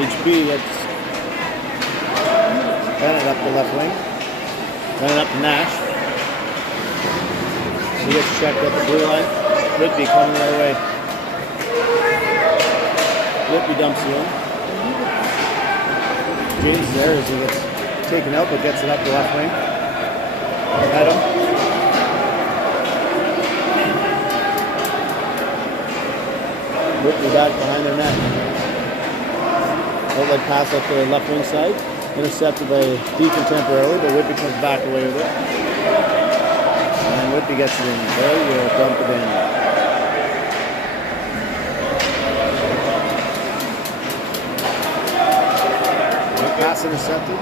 HB gets Bennett up the left wing. Bennett up to Nash. He gets checked at the blue line. Whitby coming the other way. Whitby dumps it in. James is there as he gets taken out, but gets it up the left wing. At him. Whitby back behind their net. Outlet pass up the left wing side. Intercepted by Deacon temporarily, but Whitby comes back away with it. And Whitby gets it in. There you go, dump it in. Pass intercepted.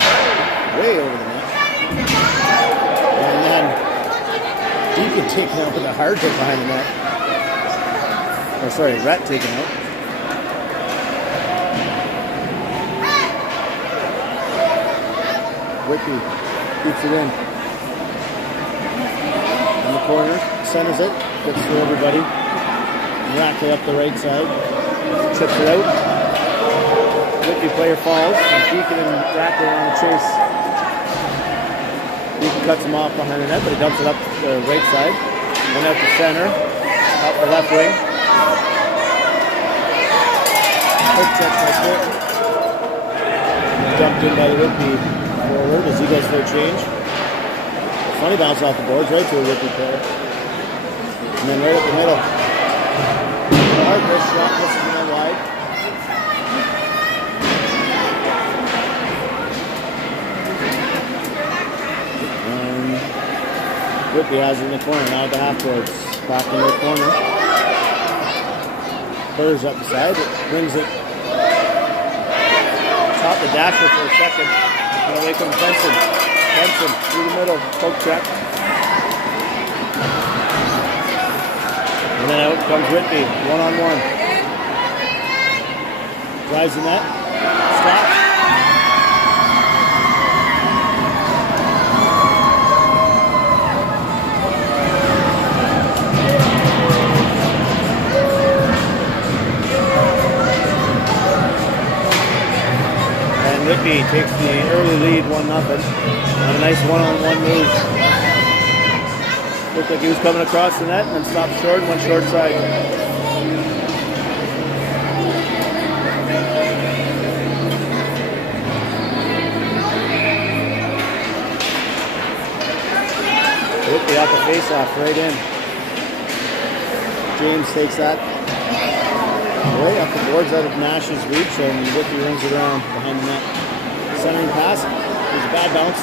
Way over the net. And then Deacon taken out with a hard hit behind the net. Or sorry, Rhett taken out. Whitby keeps it in. In the corner, centers it, gets through everybody. Rackley up the right side, chips it out. Whitby player falls, and Deacon and Rackley are on the chase. Deacon cuts him off behind the net, but he dumps it up the right side. Then out to center, up the left wing. Quick check by Thornton. Dumped in by the Whitby forward as he goes for a change. Funny bounce off the boards right to a Whitby player. And then right up the middle. Hard wrist shot, misses the net wide. And Whitby has it in the corner, now at the half boards. Back in the corner. Burrs up the side, brings it. Top the dasher for a second. And away comes Benson. Benson through the middle, poke check. And then out comes Whitby, one-on-one. Drives the net, stops. Whitby takes the early lead 1-0 on a nice one-on-one move. Looked like he was coming across the net and then stopped short, went short side. Whitby out the face-off right in. James takes that way up the boards out of Nash's reach, and Whitby rings it around behind the net. Centering pass, there's a bad bounce,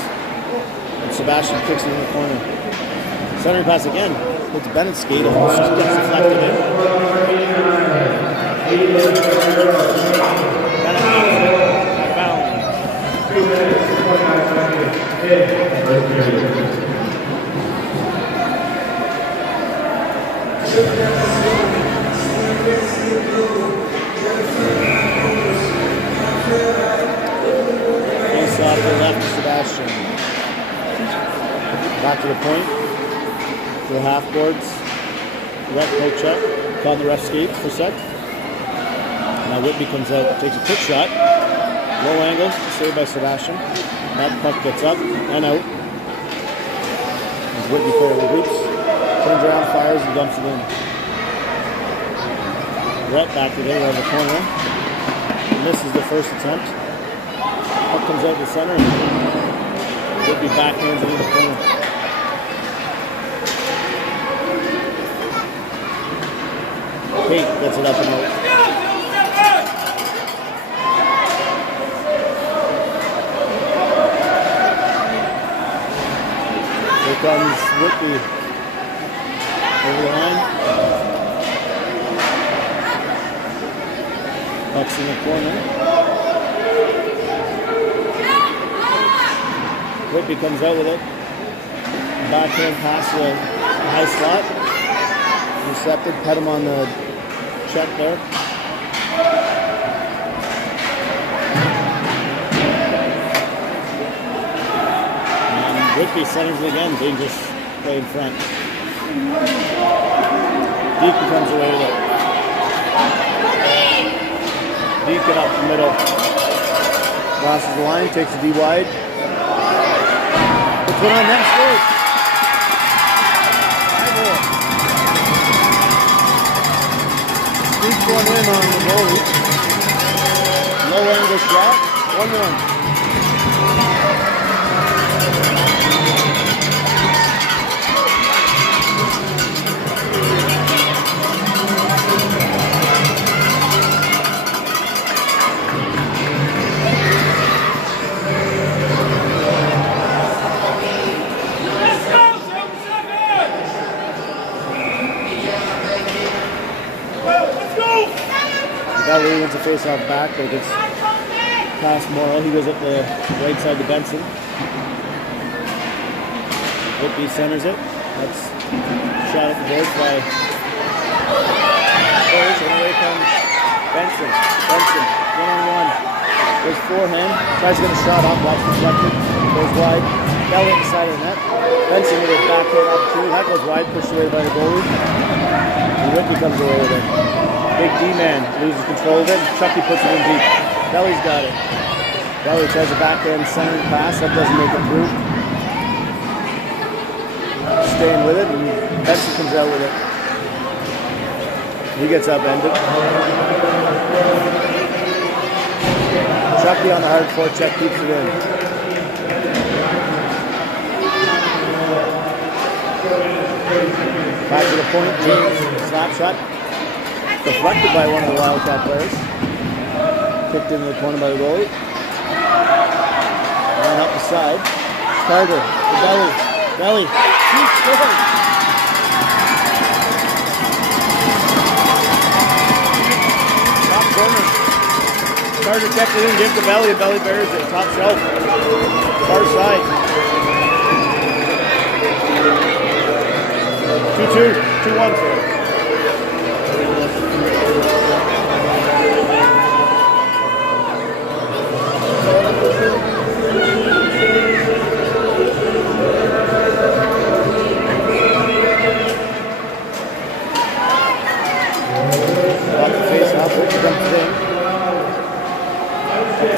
and Sebastian kicks it in the corner. Centering pass again, hits Bennett's skate, almost gets deflected in. Bennett knocks it, off the left to Sebastian. Back to the point. To the half boards. Ref poke check. Caught the ref skates for a sec. Now Whitby comes out, takes a quick shot. Low angle, saved by Sebastian. That puck gets up and out. As Whitby player with hoops. Turns around, fires, and dumps it in. Rhett back to there over the corner. Misses the first attempt. Puck comes out the center and Whitby backhands it in the corner. Pate gets it up and out. Here comes Whitby over the line. Puck's in the corner. Whitby comes out with it. Backhand pass to the high slot. Intercepted. Pet him on the check there. And Whitby centers it again. Dangerous play in front. Deacon comes away with it. Deacon up the middle. Crosses the line, takes a D wide. Puts one on net, scores. 5-hole. Sneaks one in on the goalie. Low angle shot, 1-1. Belly wins a face-off back, but it's past Morrill. He goes up the right side to Benson. Whitby centers it. That's shot at the boards by Burge, and away comes Benson. Benson, one-on-one. Goes forehand, tries to get a shot off, watch deflected, goes wide. Belly at the side of the net. Benson with a backhand opportunity. That goes wide, pushed away by the goalie. And Whitby comes away with it. Big D-man loses control of it. Chucky puts it in deep. Belly's got it. Belly tries a backhand centering pass. That doesn't make it through. Staying with it, and Benson comes out with it. He gets upended. Chucky on the hard forecheck keeps it in. Back to the point. James slap shot. Deflected by one of the Wildcat players. Kicked into the corner by the goalie. And up the side. Carter, the belly. Belly. He scores! Top corner. Carter checks it in, gives the belly, and belly bears it. Top shelf. Far side. 2-2. 2-1, sorry.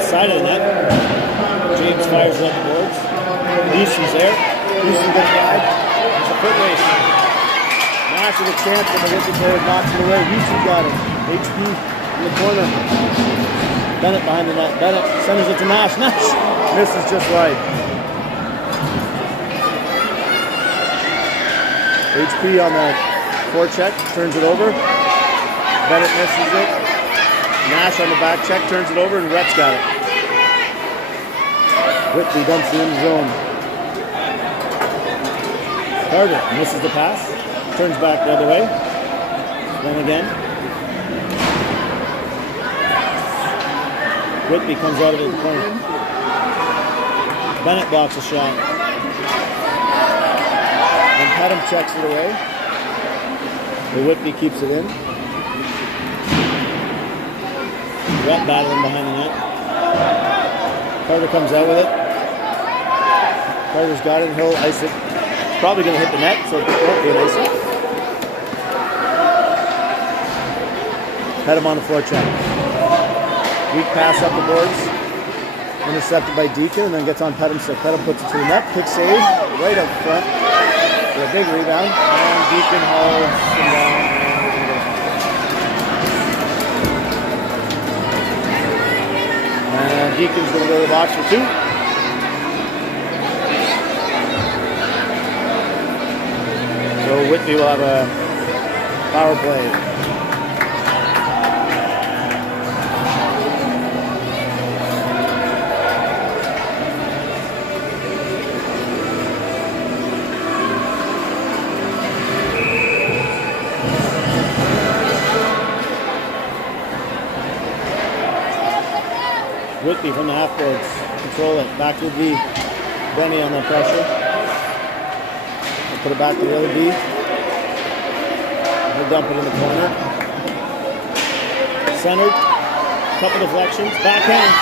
Side of the net. James fires it up the boards. Leeson's there. Leeson gets wide. It's a foot race. Nash with a chance, but the Whitby player knocks it away. Leeson got it. HP in the corner. Bennett behind the net. Bennett centers it to Nash. Nash misses just wide. HP on the forecheck. Turns it over. Bennett misses it. Nash on the back check, turns it over, and Rhett's got it. Whitby dumps it in the zone. Carter misses the pass, turns back the other way. Then again. Whitby comes out of it in the corner. Bennett blocks a shot. And Pettum checks it away. The Whitby keeps it in. Rhett battling behind the net. Carter comes out with it. Carter's got it, and he'll ice it. Probably going to hit the net, so it won't be an icing. Pettum on the floor check. Weak pass up the boards. Intercepted by Deacon, and then gets on Pettum, so Pettum puts it to the net. Pick save, right up front. For a big rebound. And Deacon hauls him down. And Deacon's going to go to the box for 2. So Whitby will have a power play. Whitby from the half boards. Control it. Back to D. Benny on the pressure. We'll put it back to the other D. We'll dump it in the corner. Centered. Couple deflections. Backhand.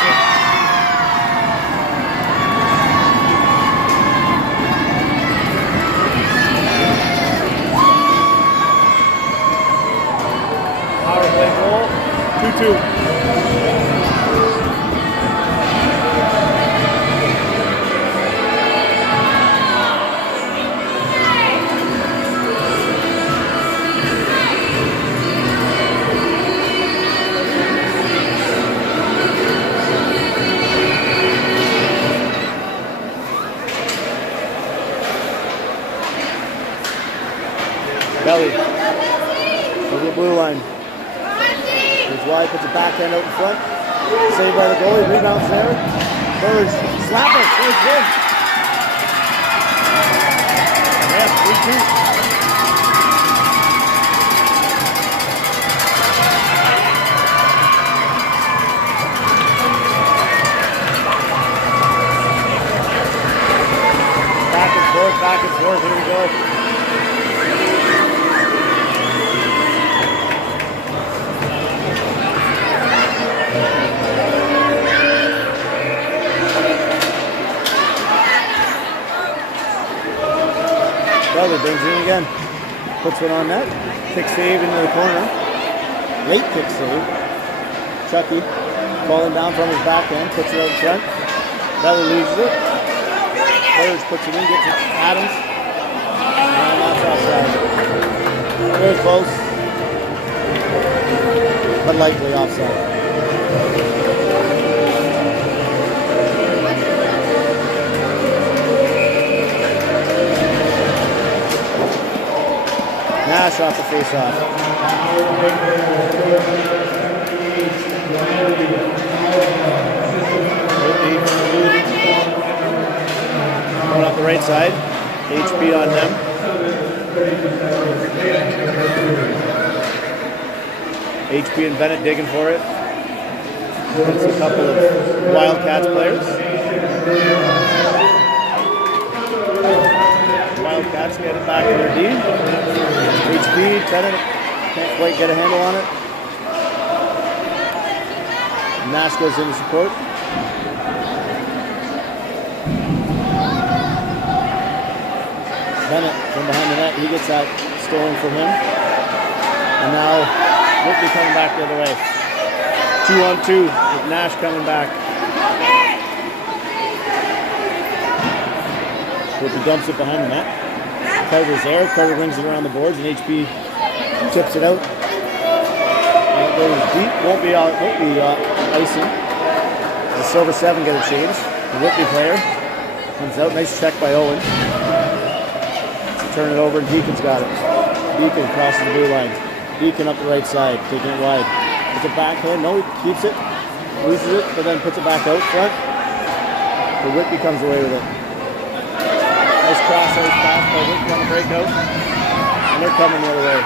Power play goal. 2-2. Belly. Over the blue line. Goes wide, puts a backhand out in front. Saved by the goalie, rebounds there. Burge, slap it, goes in. Yeah, 3-2. Back and forth, here we go. Brother brings it in again. Puts it on net. Pick save into the corner. Late pick save. Chucky falling down from his backhand. Puts it out in front. Belly loses it. Burge puts it in, gets it. Adams. And that's offside. Very close. But likely offside. Nash off the face-off. Going up the right side. HP on them. HP and Bennett digging for it. That's a couple of Wildcats players. Wildcats get it back in their D. HP, Bennett can't quite get a handle on it. Nash goes in to support. Bennett from behind the net, he gets that stolen from him. And now Whitby coming back the other way. 2-on-2 with Nash coming back. Whitby dumps it behind the net. Carter's there. Carter brings it around the boards, and HP tips it out. And it goes deep. Won't be icing. The silver 7 get a change. The Whitby player comes out. Nice check by Owen. Turn it over, and Deacon's got it. Deacon crosses the blue line. Deacon up the right side, taking it wide. It's a backhand. No, he keeps it, loses it, but then puts it back out front. So Whitby comes away with it. Nice cross-ice pass by Whitby on the breakout. And they're coming the other way.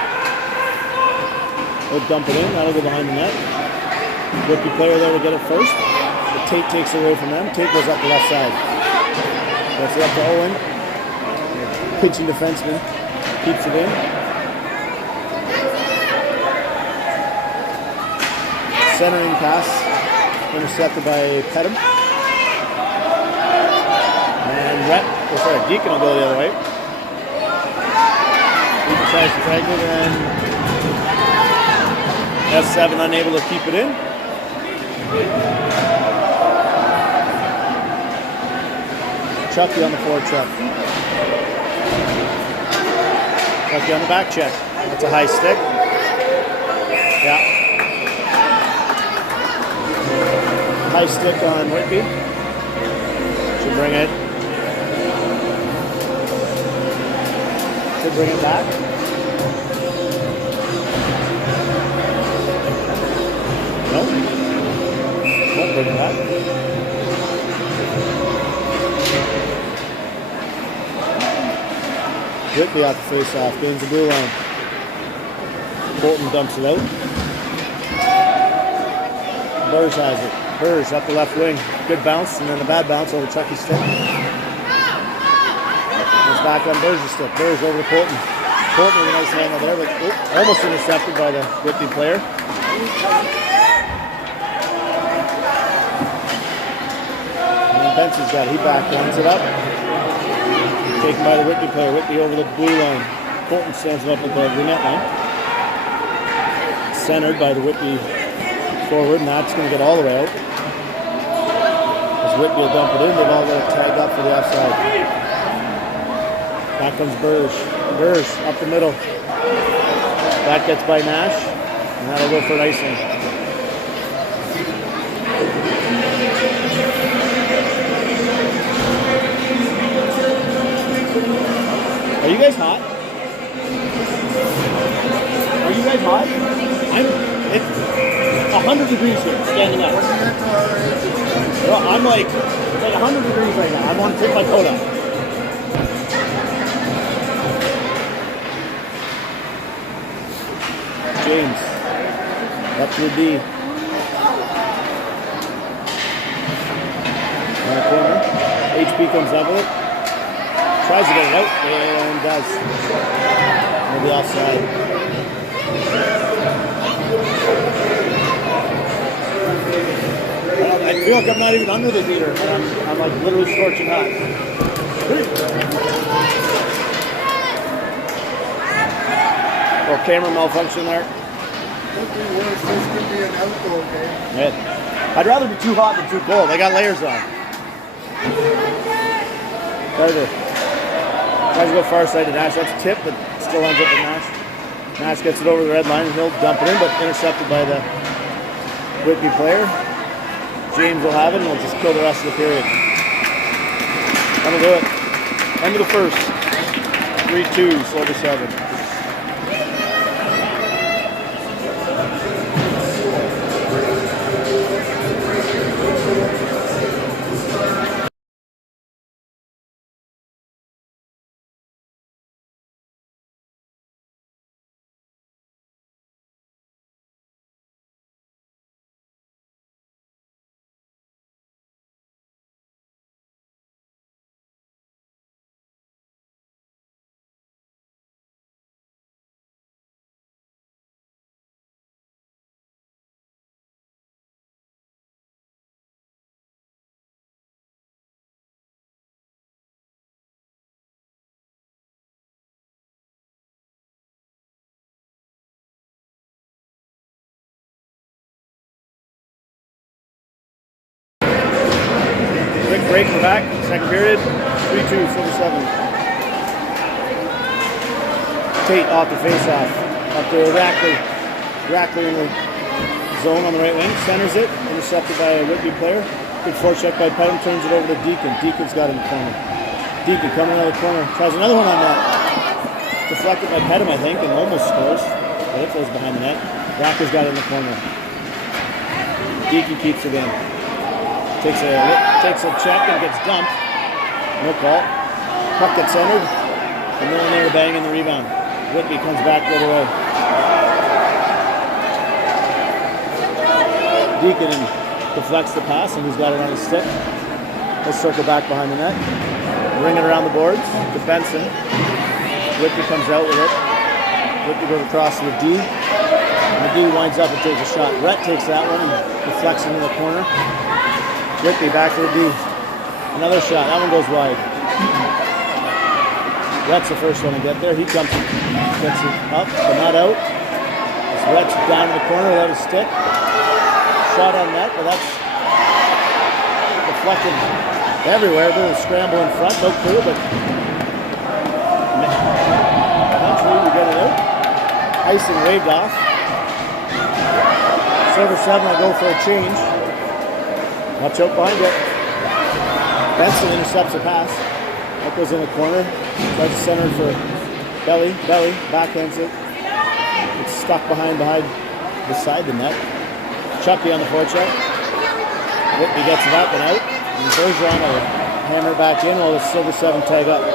They'll dump it in. That'll go behind the net. Whitby player there to get it first. But Tate takes it away from them. Tate goes up the left side. Gets it up to Owen. Pitching defenseman keeps it in. Centering pass intercepted by Pettum. And Deacon will go the other way. Deacon tries to drag it, and S7 unable to keep it in. Chucky on the forward check. Chucky on the back check. That's a high stick. Yeah. High stick on Whitby. Should bring it. Should bring it back. Nope. Won't bring it back. Whitby off the face-off, gains the blue line. Bolton dumps it out. Burge has it. Burge up the left wing. Good bounce, and then a bad bounce over Chucky's stick. It's back on Burge's stick. Burge over to Bolton. Bolton with a nice handle there, but almost intercepted by the Whitby player. And then Benson's got it. He backhands it up. Taken by the Whitby player. Whitby over the blue line. Bolton stands him up at the net line. Centered by the Whitby forward, and that's going to get all the way out. As Whitby will dump it in, they've all got it tagged up for the offside. Back comes Burge. Burge up the middle. That gets by Nash, and that'll go for an icing. Are you guys hot? hot. It's 100 degrees here, standing up. I'm like 100 degrees right now. I want to take my coat off. James, up to the D. On the corner. HP comes up with it. Tries to get it out and does. Maybe offside. I feel like I'm not even under the heater. I'm like literally scorching hot. Well, camera malfunction there. Could be worse. This could be an outdoor game. Yeah. I'd rather be too hot than too cold. I got layers on. Tries to go far side to Nash. That's tip, but still ends up with Nash. Nash gets it over the red line and he'll dump it in, but intercepted by the Whitby player. James will have it and we'll just kill the rest of the period. That'll do it. End of the first. 3-2, Silver 7. Quick break, we're back. Second period, 3-2, Silver 7. Tate off the face-off. Up to Rackley. Rackley in the zone on the right wing. Centers it. Intercepted by a Whitby player. Good forecheck by Putnam. Turns it over to Deacon. Deacon's got in the corner. Deacon coming out of the corner. Tries another one on that. Deflected by Putnam, I think, and almost scores. But it goes behind the net. Rackley's got it in the corner. Deacon keeps it in. Takes a check and gets dumped. No call. Puck gets centered. And then they were banging the rebound. Whitby comes back right away. Deacon deflects the pass and he's got it on his stick. He'll circle back behind the net. Ring it around the boards to Benson. Whitby comes out with it. Whitby goes across to the D. And the D winds up and takes a shot. Rhett takes that one and deflects into the corner. Whitby back to the D. Another shot. That one goes wide. Rhett's the first one to get there. He jumps it, gets it up, but not out. As Rhett's down in the corner without his stick. Shot on net, but that's deflected everywhere. There's a scramble in front. No clue, but eventually we get it out. Icing waved off. Silver 7 will go for a change. Watch out behind it. Benson intercepts a pass. That goes in the corner. Tries to center for Belly. Belly backhands it. It's stuck behind beside the net. Chucky on the forecheck. Whitby gets it up and out. And Bergeron will hammer back in while the Silver 7 tag up.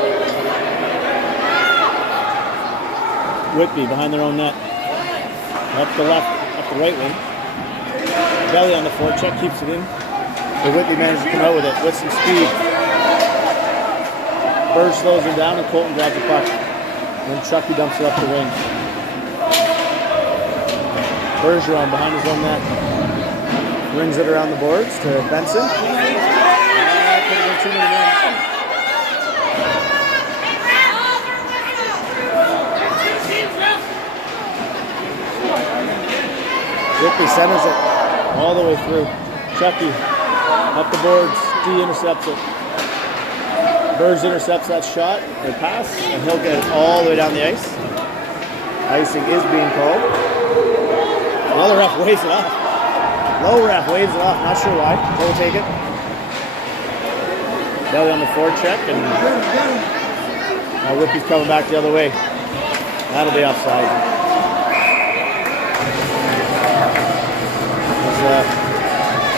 Whitby behind their own net. Up the left, up the right wing. Belly on the forecheck, keeps it in. The Whitby manages to come out with it with some speed. Burge slows him down and Colton grabs the puck. And then Chucky dumps it up the wing. Bergeron behind his own net. Rings it around the boards to Benson. Could have been too many men. Whitby centers it all the way through. Chucky up the boards. D intercepts it. Burge intercepts that shot or pass, and he'll get it all the way down the ice. Icing is being called. The other ref waves it off. Low ref waves it off. Not sure why. He'll take it. Belly on the forecheck, and Whitby's coming back the other way. That'll be offside.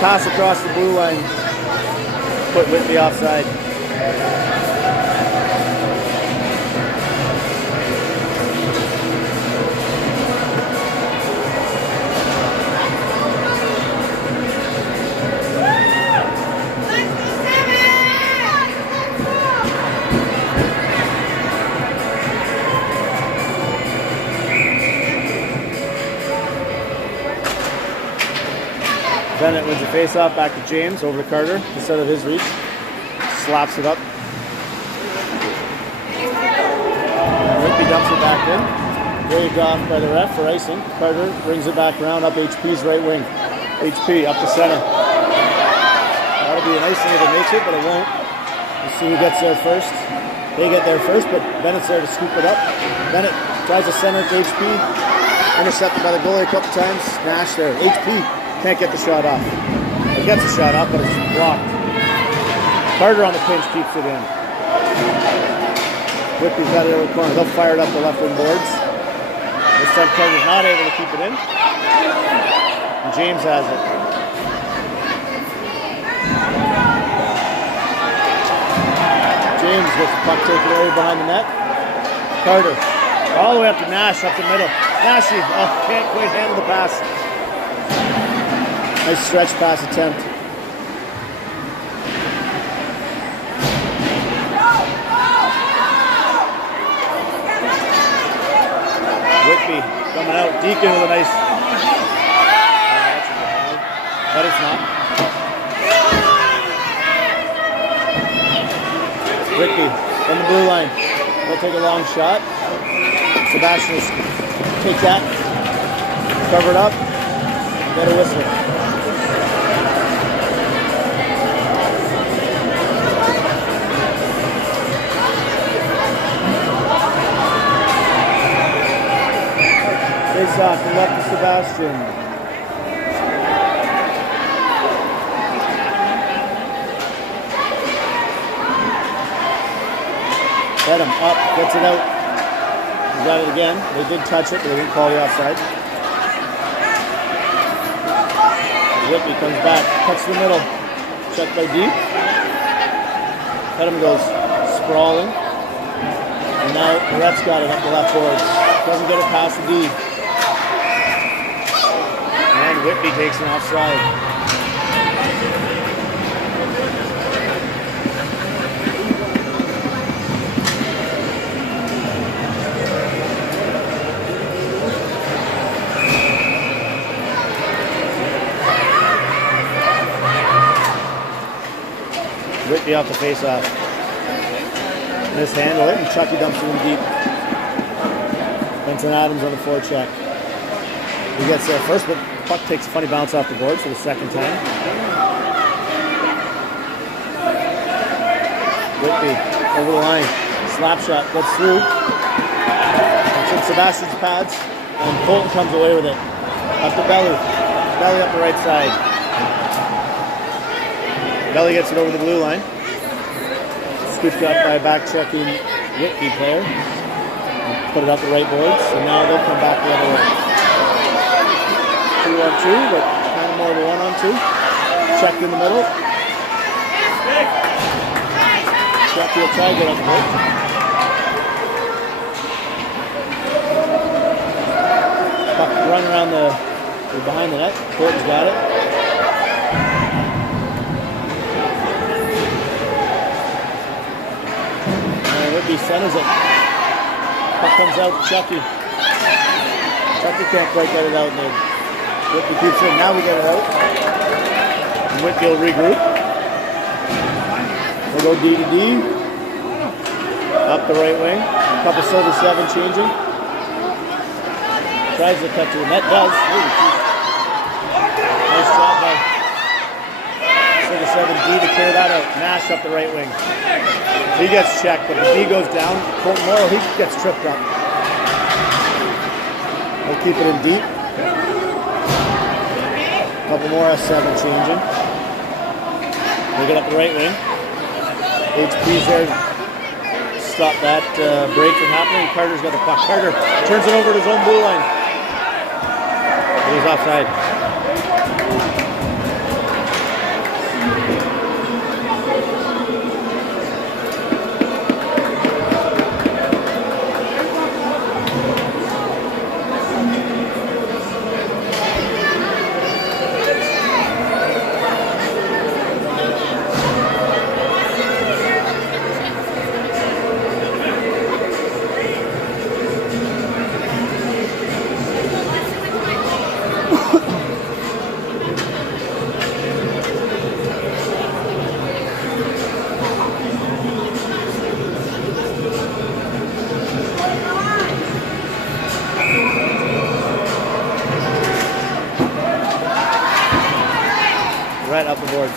pass across the blue line put Whitby offside. Bennett wins the face-off, back to James, over to Carter, instead of his reach. Slaps it up. And Whitby dumps it back in. Waved off by the ref for icing. Carter brings it back around, up HP's right wing. HP up to center. That'll be an icing if it makes it, but it won't. We'll see who gets there first. They get there first, but Bennett's there to scoop it up. Bennett tries to center to HP. Intercepted by the goalie a couple times. Nash there. HP can't get the shot off. He gets the shot off, but it's blocked. Carter on the pinch keeps it in. Whitby's got it over the corner. They'll fire it up the left wing boards. This time Carter's not able to keep it in. And James has it. James gets the puck taken away behind the net. Carter all the way up to Nash, up the middle. Nashy, can't quite handle the pass. Nice stretch pass attempt. Whitby coming out. Deacon with a nice... but it's not. Whitby on the blue line. They'll take a long shot. Sebastian will take that. Cover it up. Get a whistle. Face off and left to Sebastian. Set him up, gets it out. He got it again. They did touch it, but they didn't call the offside. Whitby comes back, cuts the middle. Checked by deep. Hedham goes sprawling. And now Rhett's got it up the left boards. Doesn't get it past the D. And Whitby takes an offside. Whitby off the face-off. Mishandle it, and Chucky dumps it in deep. Benson Adams on the forecheck. He gets there first, but puck takes a funny bounce off the board for the second time. Whitby over the line. Slap shot gets through. It's in Sebastian's pads, and Colton comes away with it. Up the belly. Belly up the right side. Belly gets it over the blue line. Scooped up by a back-checking Whitby player. Put it up the right boards, and now they'll come back the other way. 2-on-2, but kind of more of a 1-on-2. Checked in the middle. Chucky will try to get up the board. Puck run around behind the net. Colton's got it. Whitby centers it. Puck comes out to Chucky. Chucky can't quite get it out. And Whitby keeps it. Now we get it out. And Whitby will regroup. We'll go D to D. Up the right wing. A couple silver 7 changing. Tries to cut to the net. Does. Nice job by silver 7D to clear that out. Nash up the right wing. He gets checked, but the D goes down. Colton Morrow, he gets tripped up. They'll keep it in deep. Couple more S7 changing. They get up the right wing. HP's there to stop that break from happening. Carter's got the puck. Carter turns it over to his own blue line. He's offside. Rhett up the boards.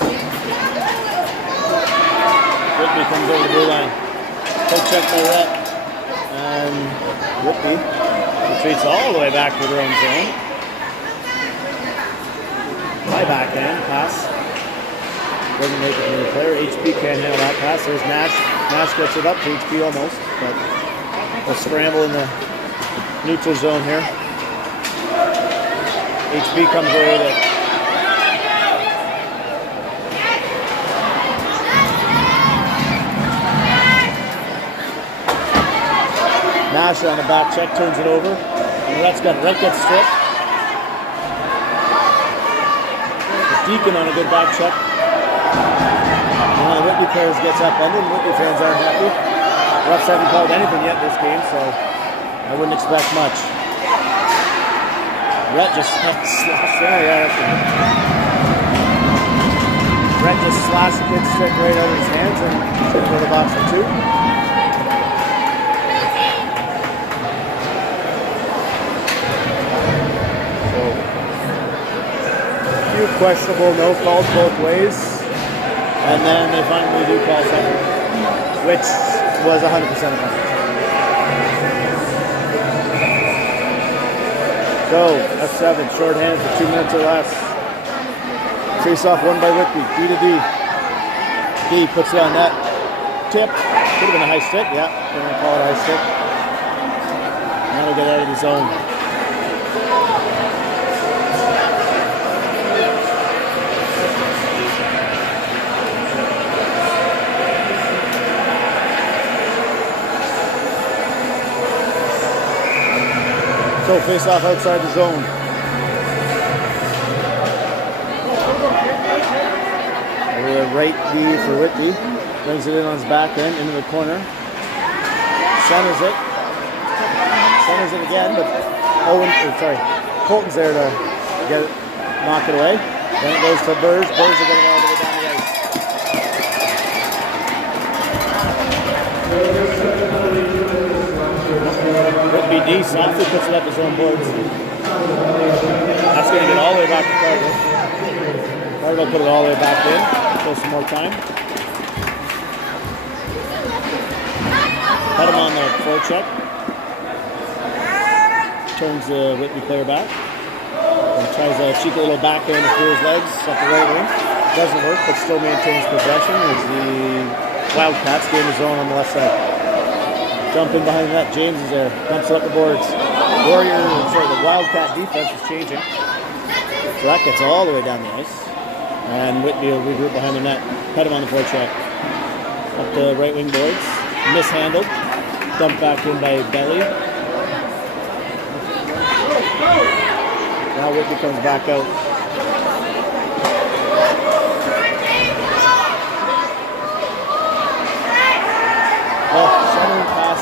Whitby comes over the blue line. Poke check by Rhett. And Whitby retreats all the way back to their own zone. High backhand pass. Doesn't make it to the player. HP can't handle that pass. There's Nash. Nash gets it up to HP almost, but a scramble in the neutral zone here. HP comes away with it. Nash on the back check, turns it over. And Rhett gets stripped. Deacon on a good back check. One of the Whitby players gets up under, and Whitby fans aren't happy. Refs haven't called anything yet this game, so I wouldn't expect much. Rhett just slashed the kid's stick right out of his hands and should go to the box for two. So, a few questionable no calls both ways. And then they finally do call something, which was 100% of them. So, F7, short hand for 2 minutes or less. Face off won by Whitby, D to D. D puts it on that tip. Could have been a high stick, yeah, we're going to call it a high stick. Now we'll get out of the zone. So face off outside the zone. Over the right D for Whitby. Brings it in on his back end into the corner. Centers it. Centers it again, but Colton's there to get it, knock it away. Then it goes to Burrs. Burrs are getting all the way down the ice. Whitby D softly puts it up his own boards. That's going to get all the way back to Carter. Carter will put it all the way back in. Still some more time. Put him on the forecheck. Turns the Whitby player back. And tries a cheeky little backhand through his legs up the right wing. Doesn't work, but still maintains possession as the Wildcats gain the zone on the left side. Jump in behind that. James is there. Dumps it up the boards. The Wildcat defense is changing. So that gets all the way down the ice. And Whitby will regroup behind the net. Put him on the forecheck. Up the right wing boards. Mishandled. Dumped back in by Belly. Now Whitby comes back out. Centering pass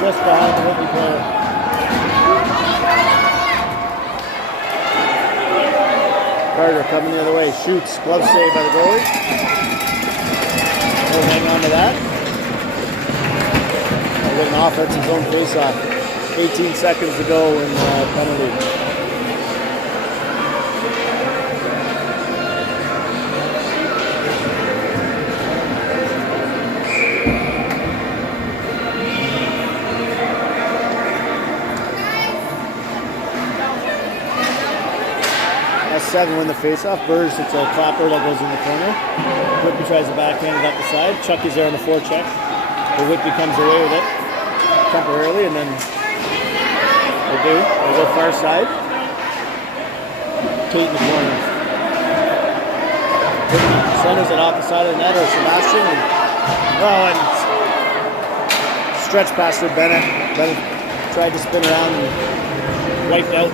just behind the Whitby player. Carter coming the other way, shoots, glove save by the goalie. We'll hang on to that. We'll get an offensive zone face-off. 18 seconds to go in the penalty. S7 win the face-off. Burrs, it's a clapper that goes in the corner. Whitby tries to backhand it up the side. Chucky's there on the forecheck. But Whitby comes away with it temporarily, and then they go far side. Kate in the corner. Whitby centers it off the side of the net, or Sebastian. And stretch past to Bennett. Bennett tried to spin around and wiped out.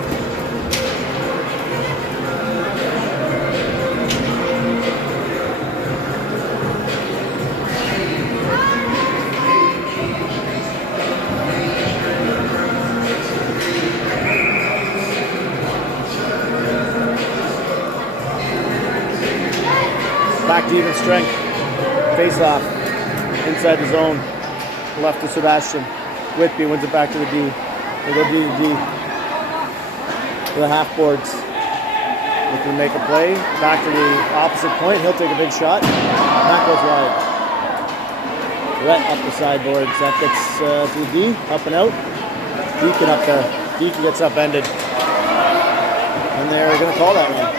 Back to even strength. Face off. Inside the zone. Left to Sebastian. Whitby wins it back to the D. They go D to D. To the half boards. looking to make a play. Back to the opposite point. He'll take a big shot. That goes wide. Rhett up the sideboards. That gets to the D. Up and out. Deacon up there. Deacon gets upended. And they're going to call that one.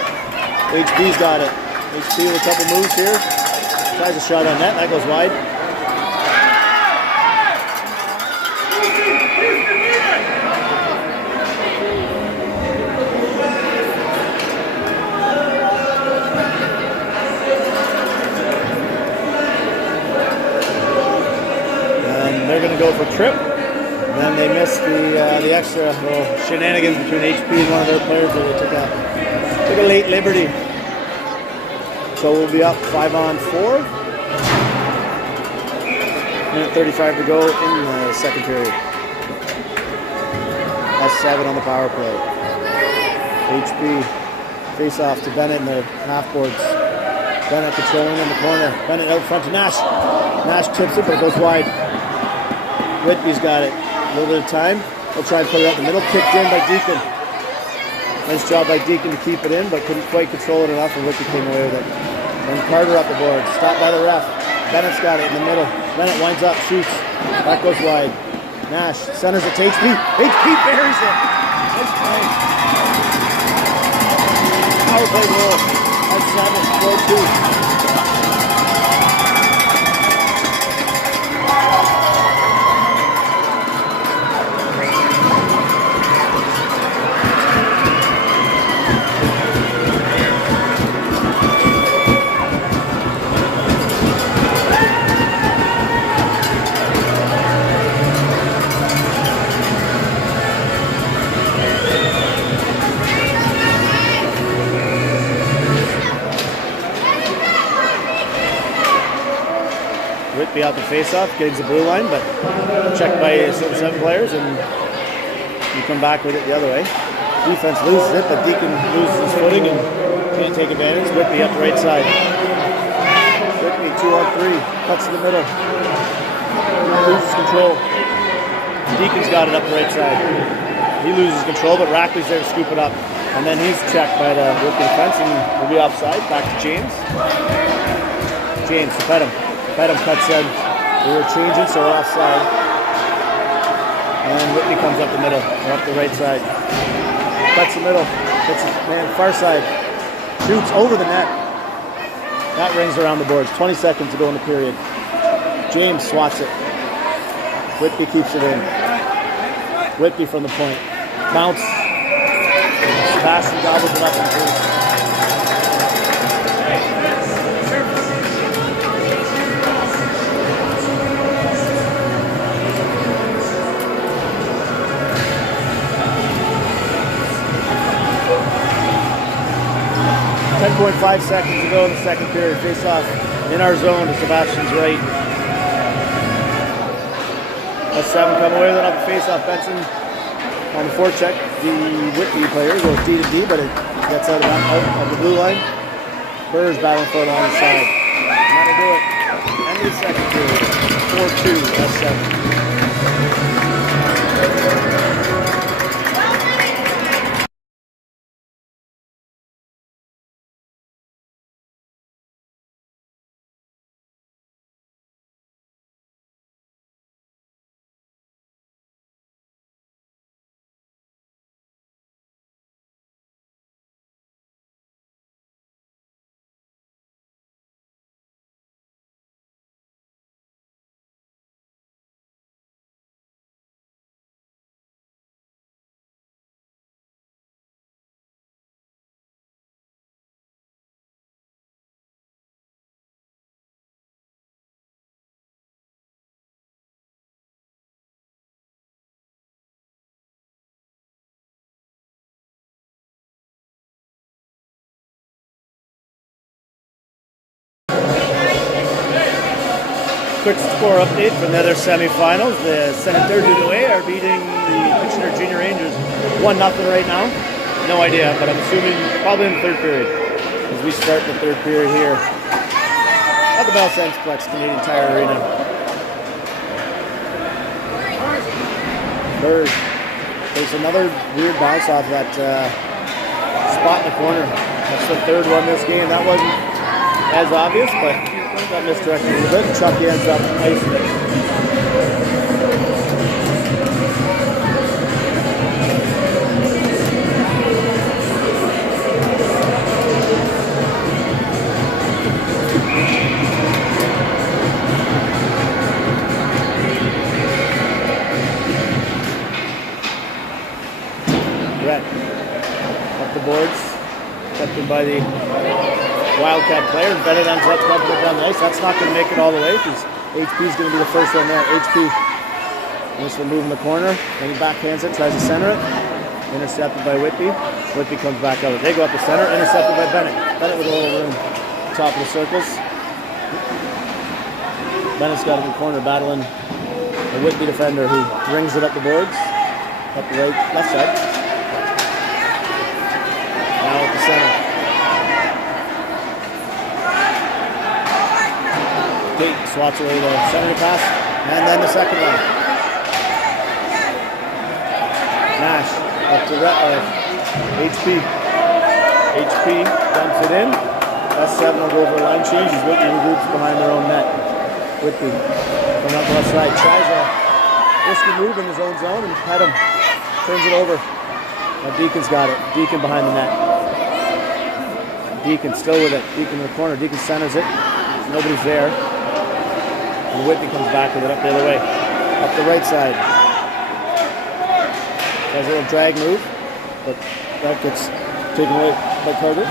HP's got it. HP with a couple moves here. Tries a shot on net. That goes wide. And they're going to go for trip. Then they missed the extra little shenanigans between HP and one of their players where they took a late liberty. So we'll be up 5-on-4. Minute 35 to go in the second period. S7 on the power play. HP face off to Bennett in their half boards. Bennett controlling in the corner. Bennett out front to Nash. Nash tips it, but it goes wide. Whitby's got it. A little bit of time. He'll try and put it out the middle. Kicked in by Deacon. Nice job by Deacon to keep it in, but couldn't quite control it enough, and Whitby came away with it. Then Carter up the board. Stopped by the ref. Bennett's got it in the middle. Bennett winds up, shoots. That goes wide. Nash centers it to HP. HP buries it. Nice play. Power play goal. That's 7, 4-2. 'Be out the face-off, getting the blue line, but checked by Silver 7 players, and you come back with it the other way. Defense loses it, but Deacon loses his footing and can't take advantage. Whitby up the right side. Whitby 2-on-3, cuts to the middle. Loses control. Deacon's got it up the right side. He loses control, but Rackley's there to scoop it up. And then he's checked by the Whitby defense, and will be offside. Back to James. James to Pedham. Pedham cuts in. We were changing, so we're offside. And Whitby comes up the middle, or up the right side. Cuts the middle. Hits it, man, far side. Shoots over the net. That rings around the boards. 20 seconds to go in the period. James swats it. Whitby keeps it in. Whitby from the point. Bounce. Sebastian gobbles it up in three. 10.5 seconds to go in the second period. Face off in our zone to Sebastian's right. That's 7 come away with it off the face off. Benson on the forecheck. The Whitby player goes D to D, but it gets out of the blue line. Burr's battling for it on the side. And that'll do it. End of the second period. 4-2. That's 7. Quick score update from the other semifinals. The Senate Third away are beating the Kitchener Junior Rangers 1-0 right now. No idea, but I'm assuming probably in the third period as we start the third period here at the Bell Centreplex Canadian Tire Arena. Third. There's another weird bounce off that spot in the corner. That's the third one this game. That wasn't as obvious, but got misdirected a little bit. Chucky ends up icing it. Brett up the boards, kept in by the Wildcat player. Bennett ends up dumping it down the ice. That's not going to make it all the way because HP is going to be the first one there. HP wants to move in the corner. Then he backhands it, tries to center it. Intercepted by Whitby. Whitby comes back out. They go up the center, intercepted by Bennett. Bennett with a little room. Top of the circles. Bennett's got it in the corner battling the Whitby defender who brings it up the boards. Up the right, left side. Now at the center. Tate swats away the center pass, and then the second one. Nash up to HP. HP dumps it in. S7 will go over a line change. He's Whitby regroups behind their own net. Whitby coming up the left side. Tries a risky move in his own zone and head him. Turns it over. Now Deacon's got it. Deacon behind the net. Deacon still with it. Deacon in the corner. Deacon centers it. Nobody's there. And Whitby comes back with it up the other way. Up the right side. Has a little drag move, but that gets taken away by Carter.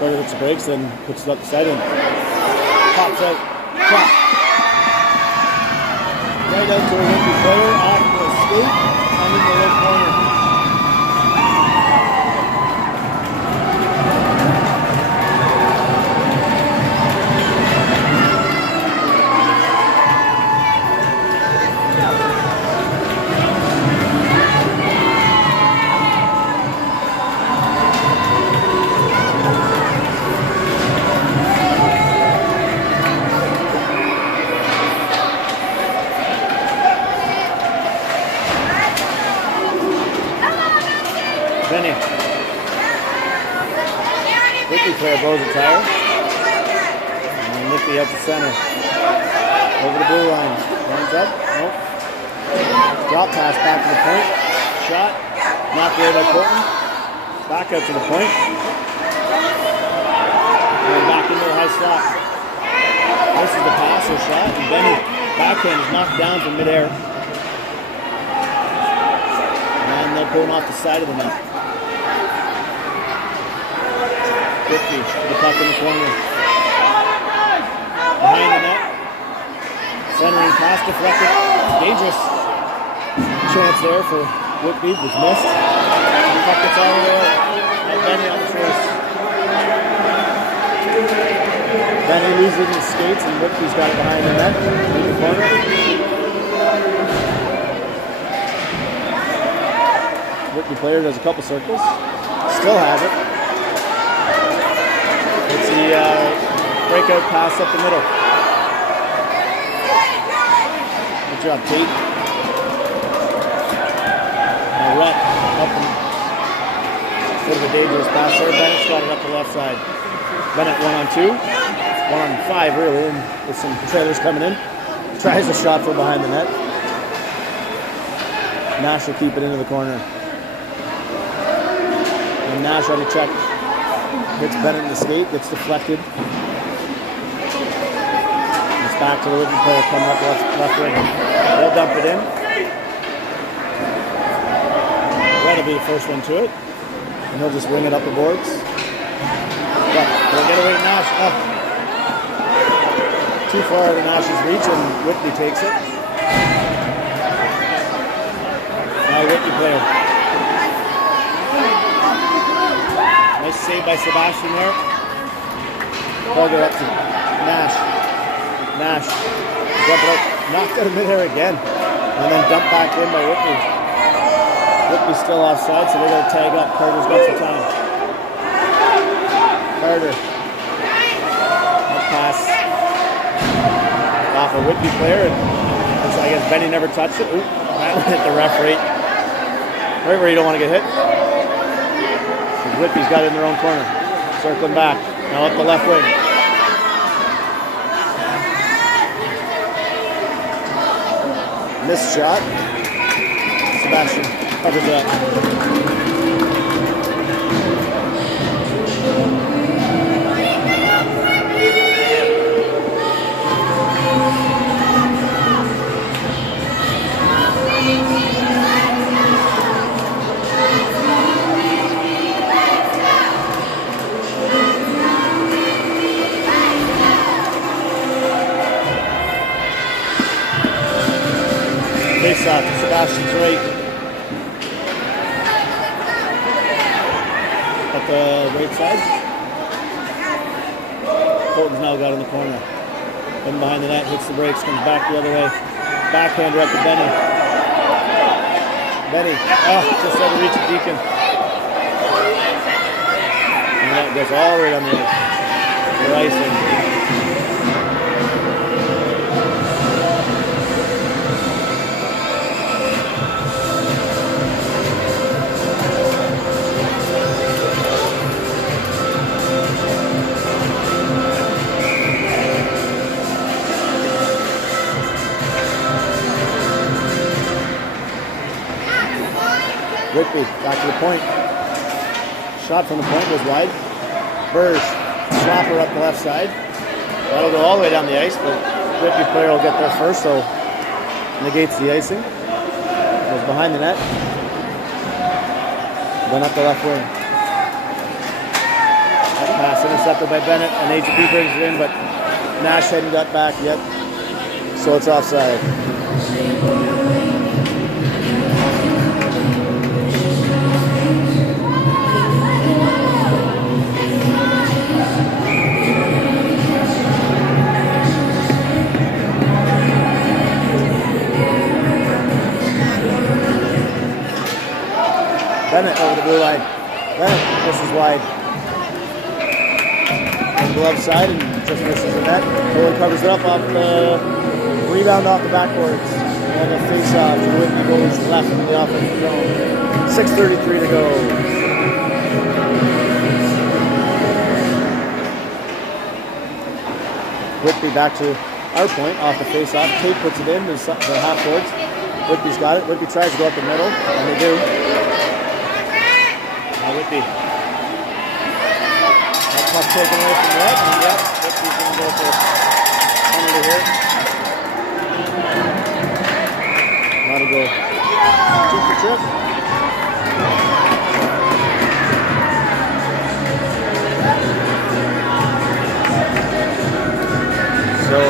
Carter hits the brakes, then puts it up the side and pops out. Pop. Right out to a Whitby player off the skate and in the left corner. Benny. Whitby player blows a tire. And Whitby up the center. Over the blue line. Runs up. Nope. Drop pass back to the point. Shot. Knocked away by Colton. Back out to the point. And back into the high slot. This is the pass or shot. And Benny backhand is knocked down from midair. And they're going off the side of the net. Whitby, the puck in the corner. Behind the net. Centering pass deflected. Dangerous chance there for Whitby. Was missed. And the puck gets all the way out. And Benny on the first. Benny loses his skates and Whitby's got it behind the net. In the corner. Whitby player does a couple circles. Still has it. It's the breakout pass up the middle. Good job, Tate. Now Rhett up and bit of a dangerous pass there. Bennett's got it up the left side. Bennett 1-on-2. 1-on-5 really, and with some trailers coming in. Tries a shot from behind the net. Nash will keep it into the corner. And Nash on the check. Hits Bennett in the skate, gets deflected. It's back to the Whitby player coming up left wing. They'll dump it in. That'll be the first one to it. And he'll just wing it up the boards. But they'll get away Nash up. Too far out of Nash's reach and Whitby takes it. Now Whitby player. Nice save by Sebastian there. Carter up to Nash. Nash. Dump it up. Knocked out of midair again. And then dumped back in by Whitby. Whitby's still offside, so they're going to tag up. Carter's got some time. Carter. Up pass. Off a Whitby player. And I guess Benny never touched it. Ooh, that one hit the ref right where you don't want to get hit. Whitby's got it in their own corner. Circling back. Now up the left wing. Missed shot. Sebastian covers that. Face off to Sebastian's right. At the right side. Colton's now got in the corner. In behind the net, hits the brakes, comes back the other way. Backhander up to Benny. Benny, just had to reach a Deacon. And that goes all the way down the icing. Whitby, back to the point. Shot from the point goes wide. Burge, slapper up the left side. That'll go all the way down the ice, but Whitby player will get there first, so negates the icing. Goes behind the net. Then up the left wing. That pass intercepted by Bennett, and HP brings it in, but Nash hadn't got back yet, so it's offside. Bennett over the blue line. Bennett, this is wide. On the glove side and just misses the net. Foley covers it up off the rebound off the backboards. And a face off to Whitby goes left in the offensive zone. 6:33 to go. Whitby back to our point off the face off. Tate puts it in to the half boards. Whitby's got it. Whitby tries to go up the middle, and they do. Whitby. That puck taken away from the net, and yep, Whitby's going to go for penalty here. That'll go 2 for trip. So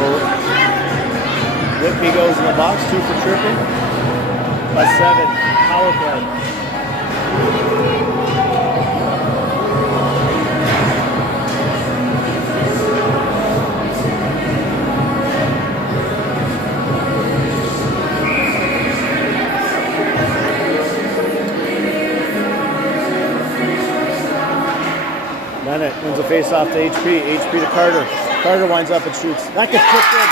Whitby goes in the box, 2 for tripping. +7 power play. Bennett wins a face-off to HP. HP to Carter. Carter winds up and shoots. That gets kicked in.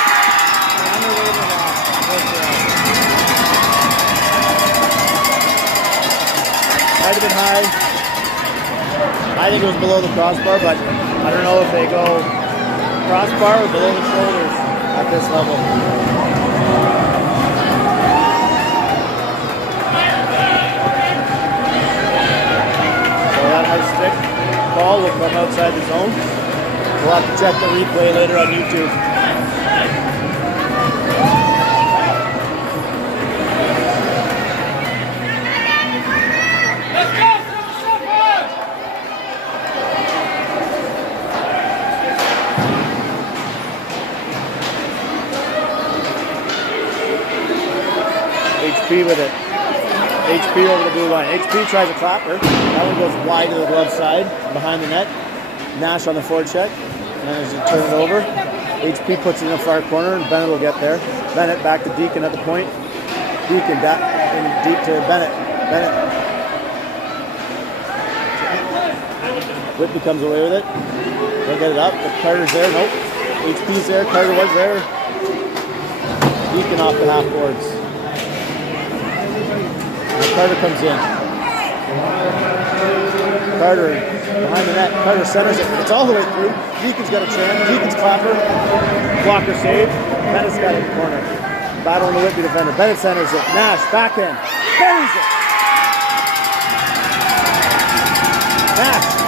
Might have been high. I think it was below the crossbar, but I don't know if they go crossbar or below the shoulders at this level. So that high stick ball will come outside the zone. We'll have to check the replay later on YouTube. Let's go! HP with it. HP over the blue line. HP tries a clapper. That one goes wide to the glove side, behind the net. Nash on the forecheck. Manages to turn it over. HP puts it in the far corner, and Bennett will get there. Bennett back to Deacon at the point. Deacon and deep to Bennett. Bennett. Whitby comes away with it. They'll get it up, but Carter's there. Nope. HP's there. Carter was there. Deacon off the half boards. Carter comes in. Carter behind the net. Carter centers it. It's all the way through. Deacon's got a chance. Deacon's clapper. Blocker save. Bennett's got it in the corner. Battling the Whitby defender. Bennett centers it. Nash backhand. Buries it. Nash.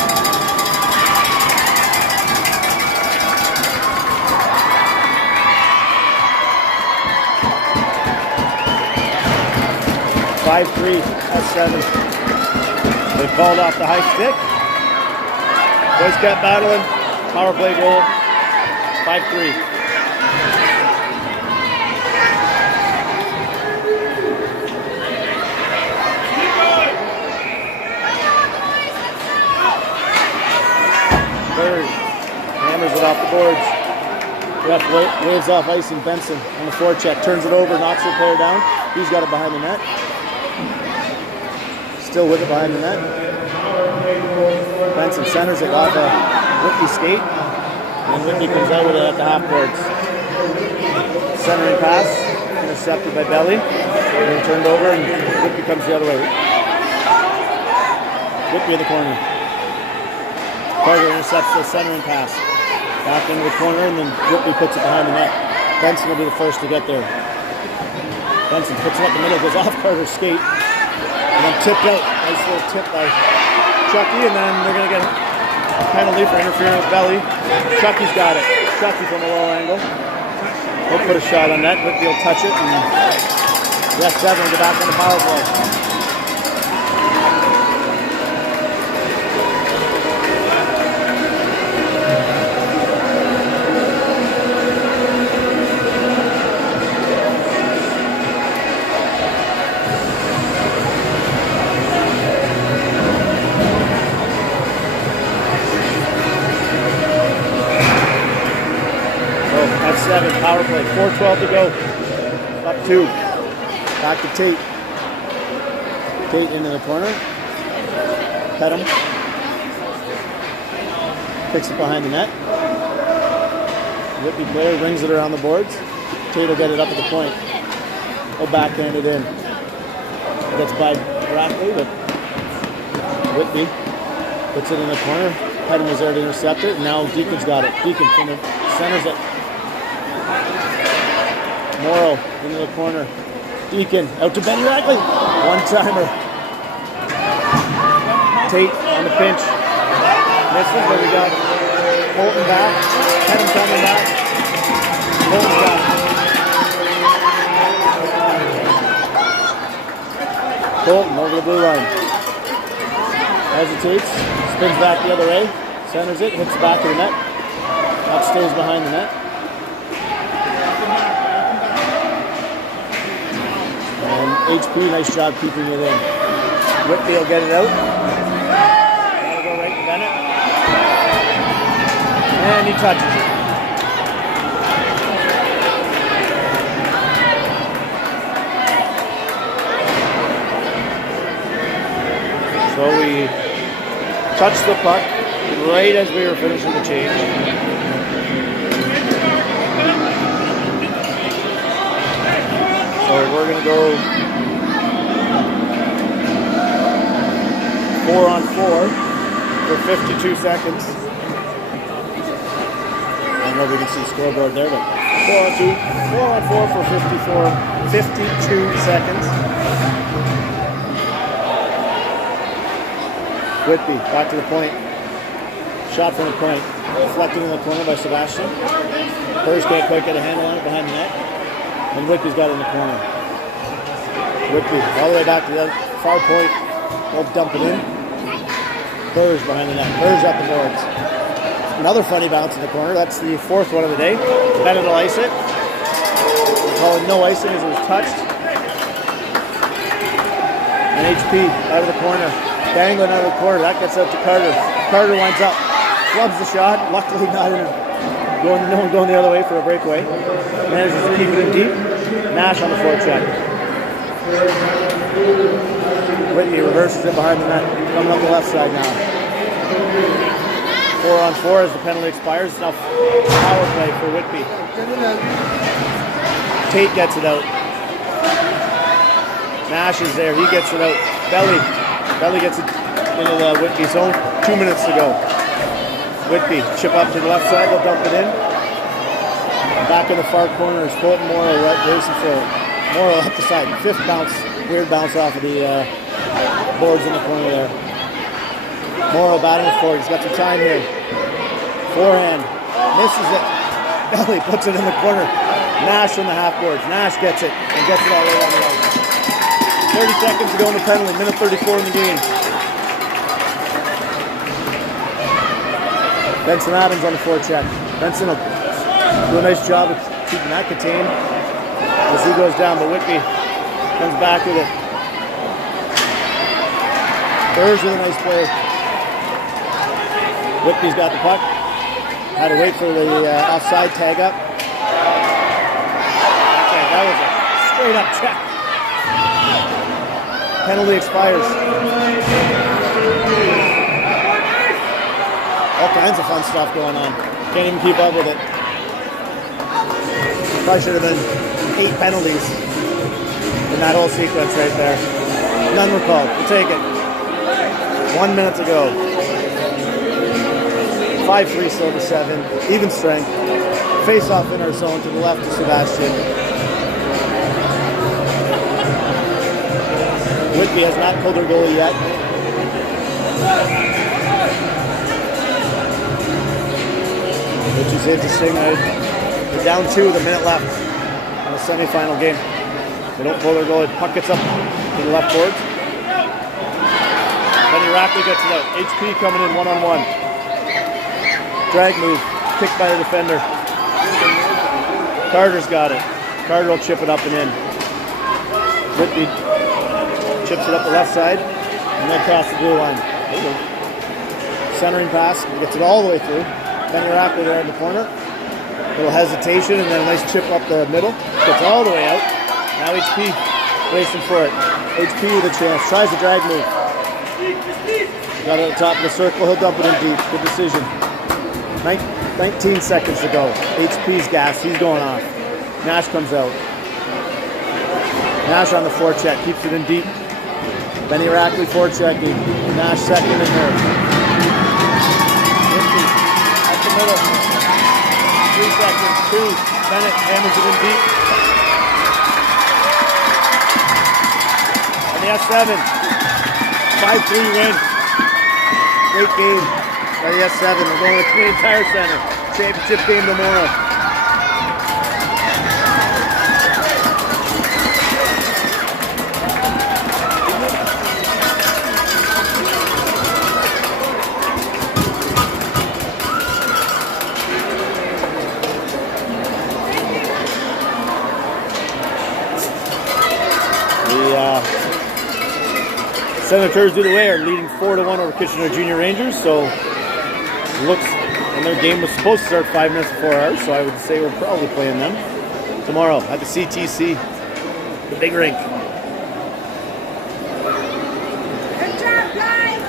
(5-3) at 7. They called off the high stick. Boys kept battling. Power play goal. 5-3. Third. Hammers it off the boards. Ref waves off icing. Benson on the forecheck. Turns it over. Knocks the player down. He's got it behind the net. Still with it behind the net. Benson centers it off a Whitby skate. And Whitby comes out with it at the half boards. Centering pass. Intercepted by Belly. And then turned over and Whitby comes the other way. Whitby in the corner. Carter intercepts the centering pass. Back into the corner and then Whitby puts it behind the net. Benson will be the first to get there. Benson puts it up the middle, goes off Carter's skate. And then tipped out. Nice little tip by Chucky, and then they're going to get a penalty for interfering with Belly. Chucky's got it. Chucky from a low angle. He'll put a shot on net. Whitby will touch it, and yes, 7 will get back on the power play. Power play, 4:12 to go. Up 2. Back to Tate. Tate into the corner. Pet him. Picks it behind the net. Whitby player rings it around the boards. Tate will get it up at the point. He'll backhand it in. Gets by Brackley, but Whitby puts it in the corner. Pettum was there to intercept it. Now Deacon's got it. Deacon from the centers it. Morrow into the corner. Deacon out to Benny Rackley. One-timer. Tate on the pinch. Misses, but we got Bolton back. Pettum coming back. Bolton back. Bolton over the blue line. Hesitates. Spins back the other way. Centers it. Hits the back of the net. That stays behind the net. HP, nice job keeping it in. Whitby will get it out. That'll go right to Bennett. And he touches it. So we touched the puck right as we were finishing the change. So we're going to go 4-on-4 for 52 seconds. I don't know if we can see the scoreboard there, but 4-on-4 for 52 seconds. Whitby back to the point. Shot from the point. Deflected in the corner by Sebastian. Burrs can't quite get a handle on it behind the net. And Whitby's got it in the corner. Whitby all the way back to the far point. They'll dump it in. Burrs behind the net. Burrs up the boards. Another funny bounce in the corner. That's the 4th one of the day. Bennett will ice it. We'll call it no icing as it was touched. And HP out of the corner. Dangling out of the corner. That gets out to Carter. Carter winds up. Clubs the shot. Luckily not in. No one going the other way for a breakaway. Manages to keep it in deep. Nash on the forecheck. Whitby reverses it behind the net. Coming up the left side now. 4-on-4 as the penalty expires. It's now power play for Whitby. Tate gets it out. Nash is there. He gets it out. Belly gets it into the Whitby zone. 2 minutes to go. Whitby, chip up to the left side, they'll dump it in. Back in the far corner is Fulton Morrow racing for it. Morrow up the side. Fifth bounce, weird bounce off of the boards in the corner there. Morrow batting it forward. He's got some time here. Forehand. Misses it. Belly puts it in the corner. Nash on the half boards. Nash gets it and gets it all the way down the ice. 30 seconds to go in the penalty. Minute 34 in the game. Benson Adams on the forecheck. Benson will do a nice job of keeping that contained as he goes down, but Whitby comes back with it. Burrs with a nice play. Whitby's got the puck. Had to wait for the offside tag up. Okay, that was a straight up check. Penalty expires. All kinds of fun stuff going on. Can't even keep up with it. Probably should have been 8 penalties in that whole sequence right there. None were called. We'll take it. 1 minute to go. 5-3 still to 7. Even strength. Face off in our zone to the left of Sebastian. Whitby has not pulled their goalie yet. Which is interesting. They're down 2 with a minute left in the semifinal game. They don't pull their goalie. Puck gets up to the left board. Benny Rackley gets it out. HP coming in one-on-one. Drag move. Kicked by the defender. Carter's got it. Carter will chip it up and in. Whitby chips it up the left side and then across the blue line. Centering pass. Gets it all the way through. Benny Rackley there in the corner. Little hesitation and then a nice chip up the middle. Gets all the way out. Now HP racing for it. HP with a chance. Tries the drag move. Got it at the top of the circle. He'll dump it in deep. Good decision. 19 seconds to go. HP's gas. He's going off. Nash comes out. Nash on the forecheck. Keeps it in deep. Benny Rackley forechecking. Nash second in there. At the middle. 3 seconds. 2. Bennett hammers it in deep. And the S7. 5-3 win. Great game by the S7. We're going to the Canadian Tire Center. Championship game tomorrow. Senators do the way are leading 4-1 over Kitchener Junior Rangers, so looks, and their game was supposed to start 5 minutes before ours, so I would say we're probably playing them tomorrow at the CTC, the big rink. Good job, guys!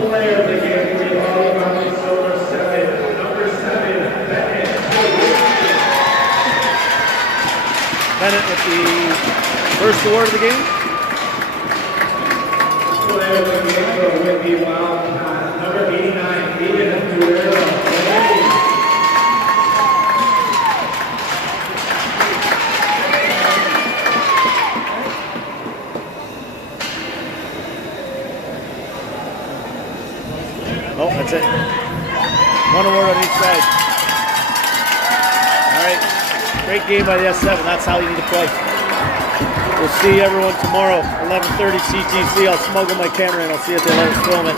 Player of the game for the volleyball number 7, Bennett. Bennett with the first award of the game. Player of the game for Whitby Wildcats, number 89, Eden Guerrero. Oh, that's it. 1 award on each side. All right. Great game by the S7. That's how you need to play. We'll see everyone tomorrow, 11:30 CTC. I'll smuggle my camera in. I'll see if they let us film it.